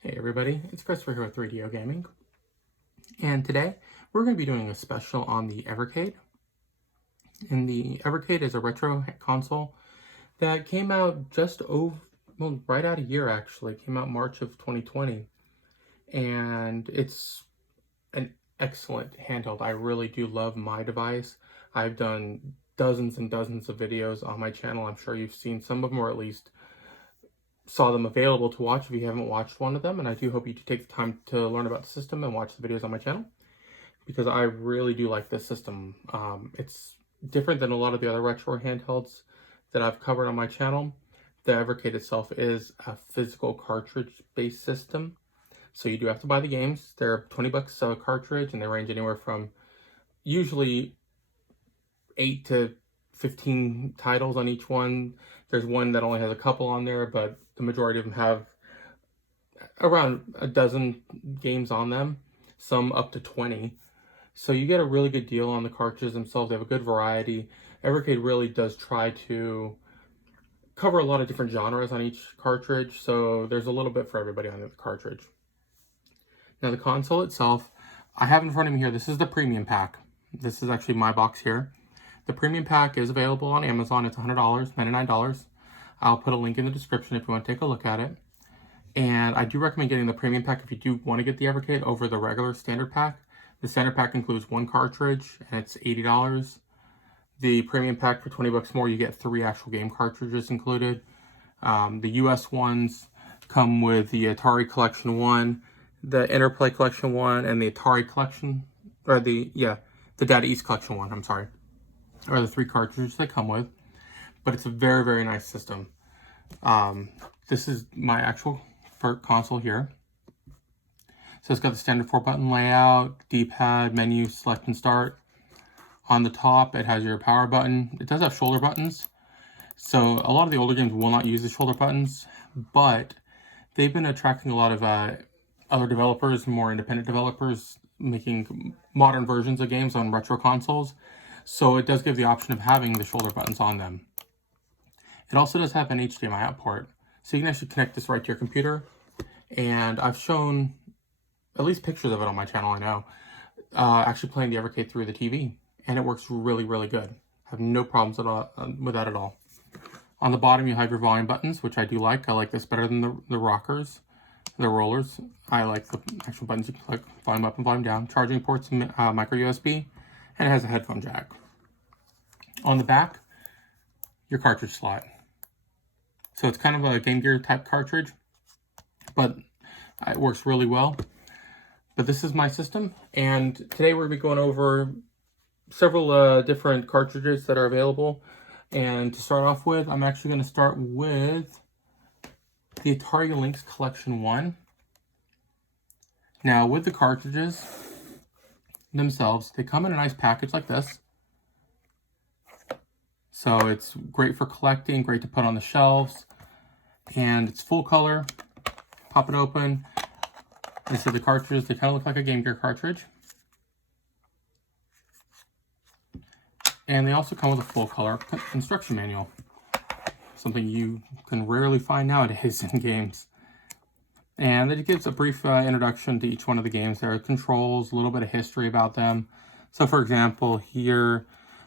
Hey everybody, it's Christopher here with 3DO Gaming, and today we're going to be doing a special on the Evercade. And the Evercade is a retro console that came out just right out a year actually. It came out March of 2020, and it's an excellent handheld. I really do love my device. I've done dozens and dozens of videos on my channel. I'm sure you've seen some of them, or at least saw them available to watch if you haven't watched one of them, and I do hope you take the time to learn about the system and watch the videos on my channel, because I really do like this system. It's different than a lot of the other retro handhelds that I've covered on my channel. The Evercade itself is a physical cartridge-based system, so you do have to buy the games. They're 20 bucks a cartridge, and they range anywhere from usually 8 to 15 titles on each one. There's one that only has a couple on there, but the majority of them have around a dozen games on them, some up to 20. So you get a really good deal on the cartridges themselves. They have a good variety. Evercade really does try to cover a lot of different genres on each cartridge, so there's a little bit for everybody on the cartridge. Now the console itself, I have in front of me here, this is the premium pack. This is actually my box here. The premium pack is available on Amazon. It's $100, $99. I'll put a link in the description if you want to take a look at it. And I do recommend getting the premium pack if you do want to get the Evercade over the regular standard pack. The standard pack includes one cartridge, and it's $80. The premium pack for 20 bucks more, you get 3 actual game cartridges included. The US ones come with the Atari Collection 1, the Interplay Collection 1, and the Atari Collection, or the Data East Collection 1, I'm sorry, are the 3 cartridges they come with. But it's a very, very nice system. This is my actual console here. So it's got the standard 4-button layout, D-pad, menu, select and start. On the top, it has your power button. It does have shoulder buttons. So a lot of the older games will not use the shoulder buttons, but they've been attracting a lot of other developers, more independent developers, making modern versions of games on retro consoles. So it does give the option of having the shoulder buttons on them. It also does have an HDMI out port, so you can actually connect this right to your computer. And I've shown at least pictures of it on my channel, I know, actually playing the Evercade through the TV, and it works really, really good. I have no problems at all with that at all. On the bottom, you have your volume buttons, which I do like. I like this better than the rockers, the rollers. I like the actual buttons you can click, volume up and volume down. Charging ports, micro USB, and it has a headphone jack. On the back, your cartridge slot. So it's kind of a Game Gear type cartridge, but it works really well. But this is my system, and today we're going to be going over several different cartridges that are available. And to start off with, I'm actually going to start with the Atari Lynx Collection 1. Now, with the cartridges themselves, they come in a nice package like this. So it's great for collecting, great to put on the shelves, and it's full color. Pop it open. These are the cartridges. They kind of look like a Game Gear cartridge. And they also come with a full color instruction manual. Something you can rarely find nowadays in games. And it gives a brief introduction to each one of the games. There are controls, a little bit of history about them. So for example, here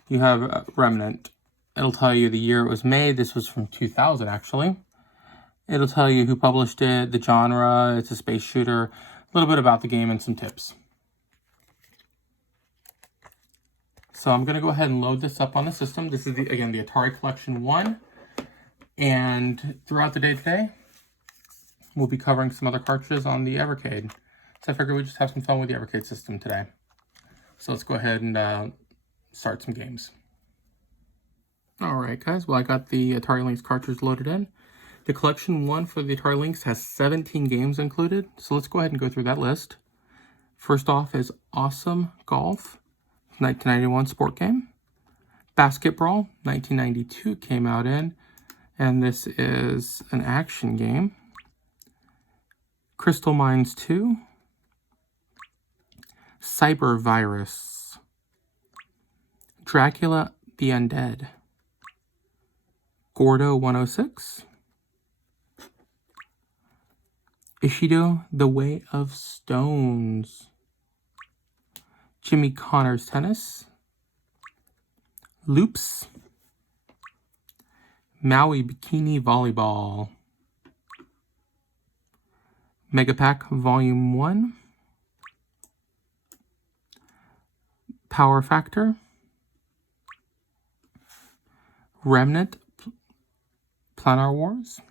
you have Remnant. It'll tell you the year it was made. This was from 2000 actually. It'll tell you who published it, the genre, it's a space shooter, a little bit about the game, and some tips. So I'm going to go ahead and load this up on the system. This is, again, the Atari Collection 1. And throughout the day today, we'll be covering some other cartridges on the Evercade. So I figured we'd just have some fun with the Evercade system today. So let's go ahead and start some games. Alright guys, well I got the Atari Lynx cartridge loaded in. The Collection 1 for the Atari Lynx has 17 games included, so let's go ahead and go through that list. First off is Awesome Golf, 1991 sport game. Basketball, 1992 came out in, and this is an action game. Crystal Mines 2. Cyber Virus. Dracula the Undead. Gordo 106. Ishido, The Way of Stones. Jimmy Connors Tennis. Loops. Maui Bikini Volleyball. Megapack Volume 1. Power Factor. Remnant Planar Wars.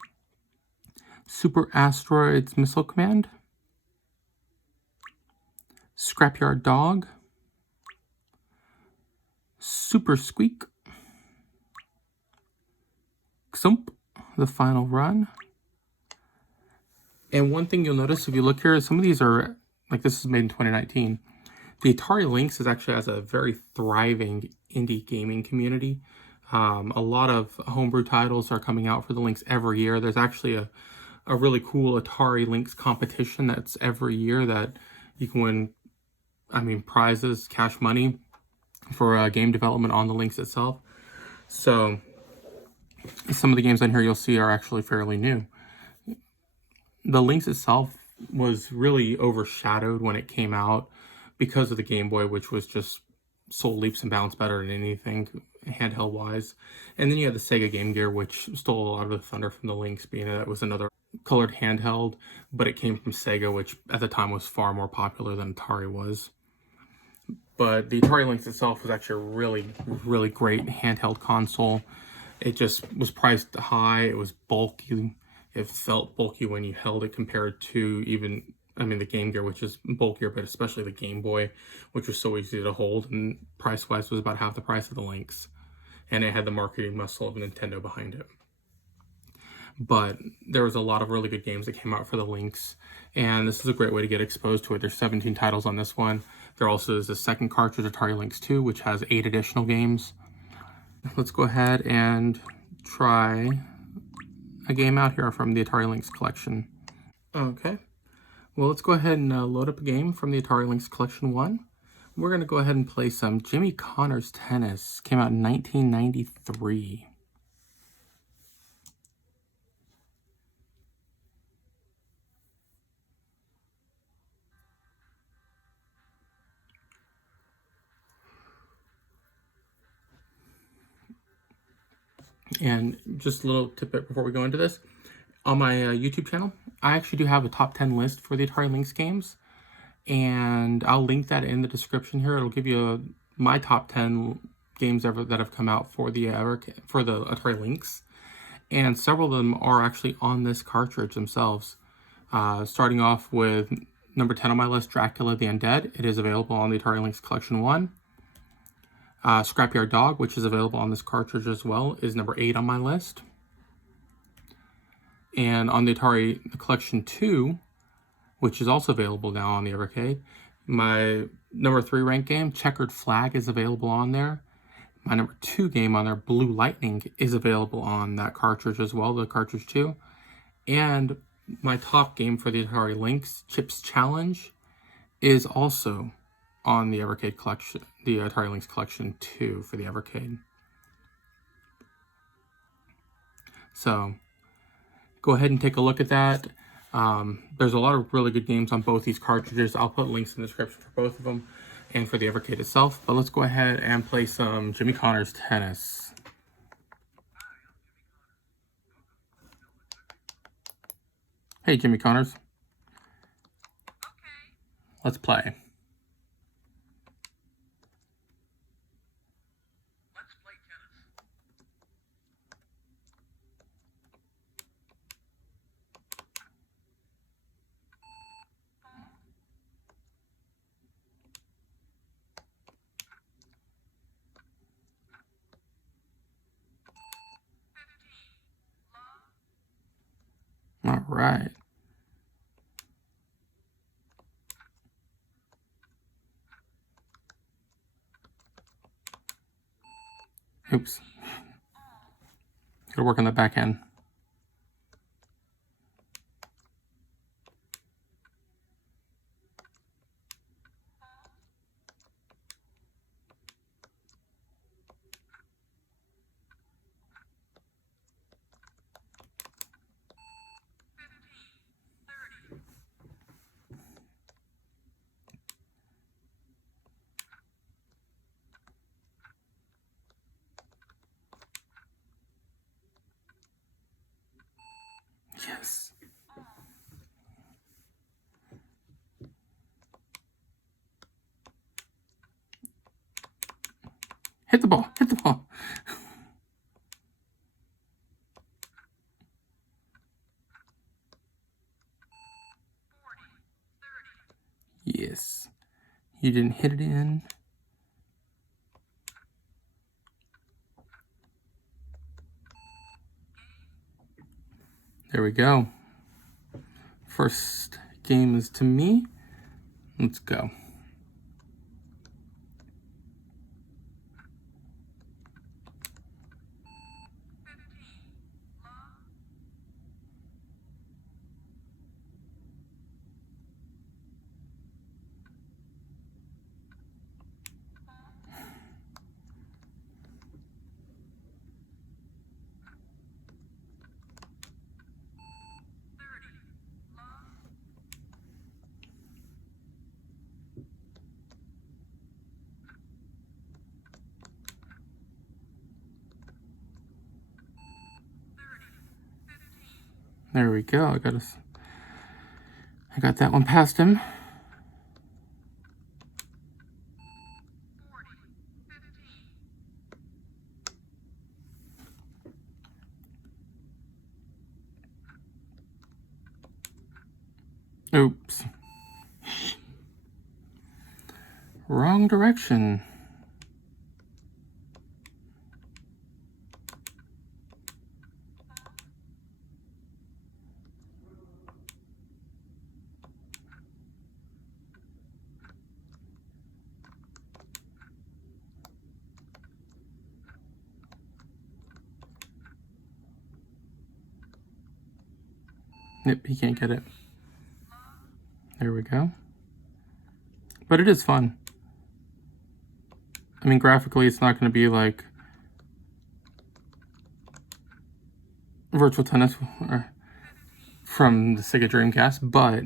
Super Asteroids Missile Command. Scrapyard Dog. Super Squeak. Xump, The Final Run. And one thing you'll notice if you look here, some of these are, like this is made in 2019. The Atari Lynx actually has a very thriving indie gaming community. A lot of homebrew titles are coming out for the Lynx every year. There's actually a really cool Atari Lynx competition that's every year that you can win, prizes, cash money for game development on the Lynx itself. So some of the games on here you'll see are actually fairly new. The Lynx itself was really overshadowed when it came out because of the Game Boy, which was just sold leaps and bounds better than anything handheld wise. And then you had the Sega Game Gear, which stole a lot of the thunder from the Lynx, being that it was another colored handheld, but it came from Sega, which at the time was far more popular than Atari was. But the Atari Lynx itself was actually a really, really great handheld console. It just was priced high. It was bulky. It felt bulky when you held it compared to the Game Gear, which is bulkier, but especially the Game Boy, which was so easy to hold, and price-wise was about half the price of the Lynx. And it had the marketing muscle of Nintendo behind it. But there was a lot of really good games that came out for the Lynx, and this is a great way to get exposed to it. There's 17 titles on this one. There also is a second cartridge, Atari Lynx 2, which has 8 additional games. Let's go ahead and try a game out here from the Atari Lynx collection. Okay, well, let's go ahead and load up a game from the Atari Lynx Collection 1. We're going to go ahead and play some Jimmy Connors Tennis. Came out in 1993. And just a little tidbit before we go into this. On my YouTube channel, I actually do have a top 10 list for the Atari Lynx games. And I'll link that in the description here. It'll give you my top 10 games ever that have come out for the Atari Lynx. And several of them are actually on this cartridge themselves. Starting off with number 10 on my list, Dracula the Undead. It is available on the Atari Lynx Collection 1. Scrapyard Dog, which is available on this cartridge as well, is number 8 on my list. And on the Atari Collection 2, which is also available now on the Evercade, my number 3 ranked game, Checkered Flag, is available on there. My number 2 game on there, Blue Lightning, is available on that cartridge as well, the cartridge 2. And my top game for the Atari Lynx, Chips Challenge, is also on the Evercade collection, the Atari Lynx Collection 2 for the Evercade. So go ahead and take a look at that. There's a lot of really good games on both these cartridges. I'll put links in the description for both of them and for the Evercade itself. But let's go ahead and play some Jimmy Connors Tennis. Hey, Jimmy Connors. Okay. Let's play. All right. Oops. Gotta work on the back end. Yes. Hit the ball. Hit the ball. Yes. You didn't hit it in. There we go. First game is to me. Let's go. There we go. I got that one past him. Oops. Wrong direction. Yep, he can't get it. There we go. But it is fun. I mean, graphically, it's not going to be like Virtual Tennis from the Sega Dreamcast, but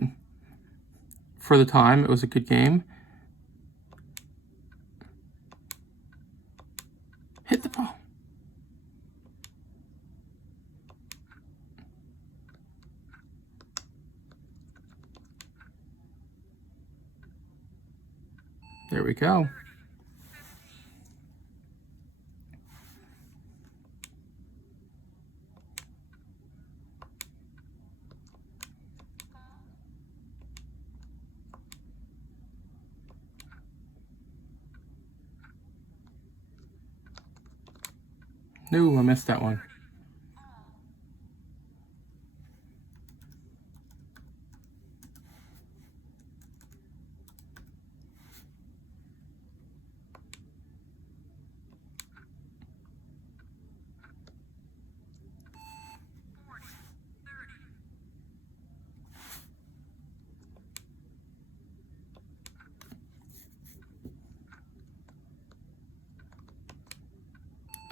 for the time, it was a good game. Hit the ball. There we go. No, I missed that one.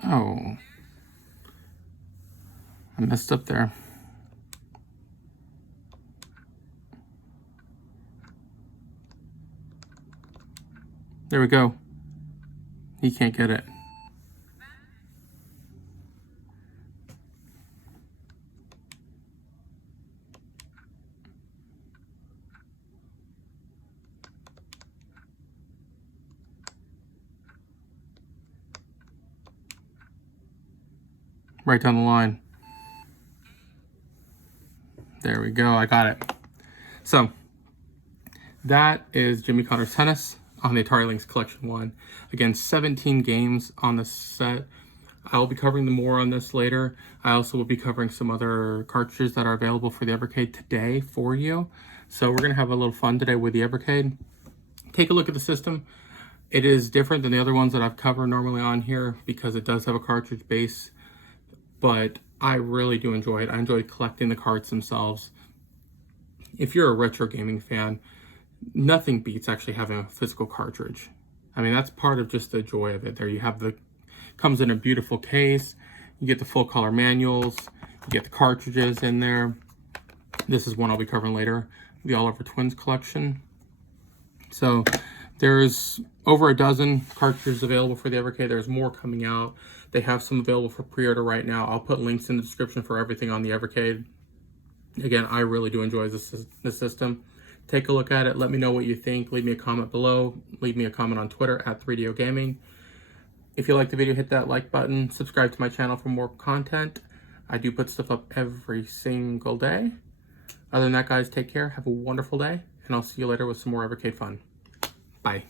Oh, I messed up there. There we go. He can't get it. Right down the line. There we go, I got it. So, that is Jimmy Connor's Tennis on the Atari Lynx Collection 1. Again, 17 games on the set. I'll be covering more on this later. I also will be covering some other cartridges that are available for the Evercade today for you. So we're going to have a little fun today with the Evercade. Take a look at the system. It is different than the other ones that I've covered normally on here because it does have a cartridge base, but I really do enjoy it. I enjoy collecting the cards themselves. If you're a retro gaming fan, nothing beats actually having a physical cartridge. I mean, that's part of just the joy of it. There you have comes in a beautiful case. You get the full color manuals. You get the cartridges in there. This is one I'll be covering later, the Oliver Twins collection. So there's over a dozen cartridges available for the Evercade. There's more coming out. They have some available for pre-order right now. I'll put links in the description for everything on the Evercade. Again, I really do enjoy this system. Take a look at it. Let me know what you think. Leave me a comment below. Leave me a comment on Twitter at 3DO Gaming. If you like the video, hit that like button. Subscribe to my channel for more content. I do put stuff up every single day. Other than that, guys, take care. Have a wonderful day. And I'll see you later with some more Evercade fun. Bye.